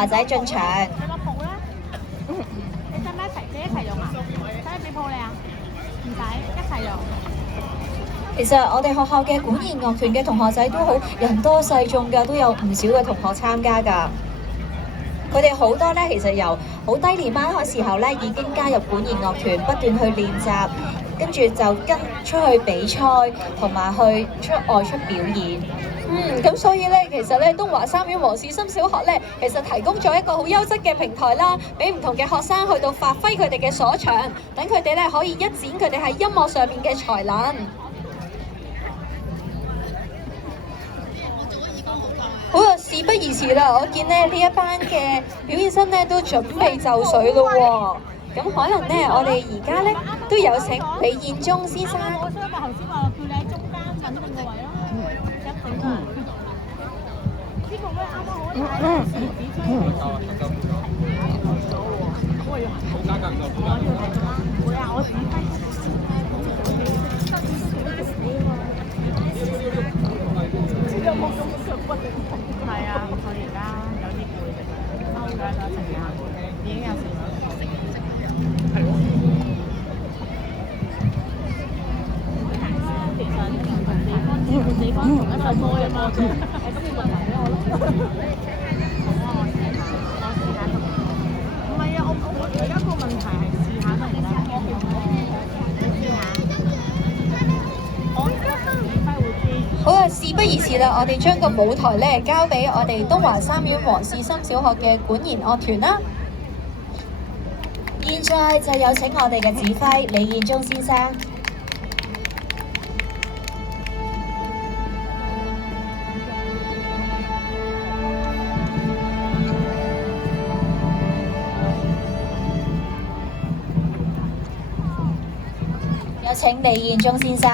學仔進場。你個鋪咧，你使唔使你一齊用啊？使唔使俾鋪你啊？唔使，一齊用。其實我哋學校嘅管弦樂團嘅同學仔都好人多勢眾㗎，都有唔少嘅同學參加㗎。佢哋好多咧，其實由好低年班嘅時候咧，已經加入管弦樂團，不斷去練習，跟住就跟出去比賽，同埋去外出表演。咁所以咧，其實咧，東華三院黃氏森小學咧，其實提供咗一個好優質嘅平台啦，俾唔同嘅學生去到發揮佢哋嘅所長，等佢哋咧可以一展佢哋喺音樂上面嘅才能。好啊，事不宜遲啦！我見咧呢一班嘅表演生咧都準備就緒咯喎。咁可能咧，我哋而家咧都有請李彥忠先生。我所以話頭先話叫你喺中間穩定個位咯，一整個。呢個咧啱啱好睇，匙子吹住前面。我要行好加緊㗎。我要係㗎啦，會啊！我指揮有冇咁嘅腳骨？係啊，佢而家有啲攰，收咗一陣間，已經有時係咯。其實唔同地方同一首歌啫嘛，係咁你問題俾我咯。好啊，我試下得唔得？唔係啊，我而家個問題係試下得唔得？你試下。我而家指揮會機。好啊，事不宜遲啦，我哋將個舞台咧交俾我哋東華三院黃氏森小學嘅管弦樂團啦。現在就有請我哋嘅指揮李彥忠先生。有請李彥忠先生。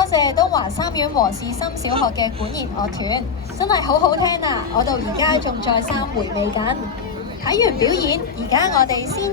多謝東華三院和士森小學嘅管弦樂團，真係好好聽啊！我到而家仲再三回味緊。睇完表演，而家我哋先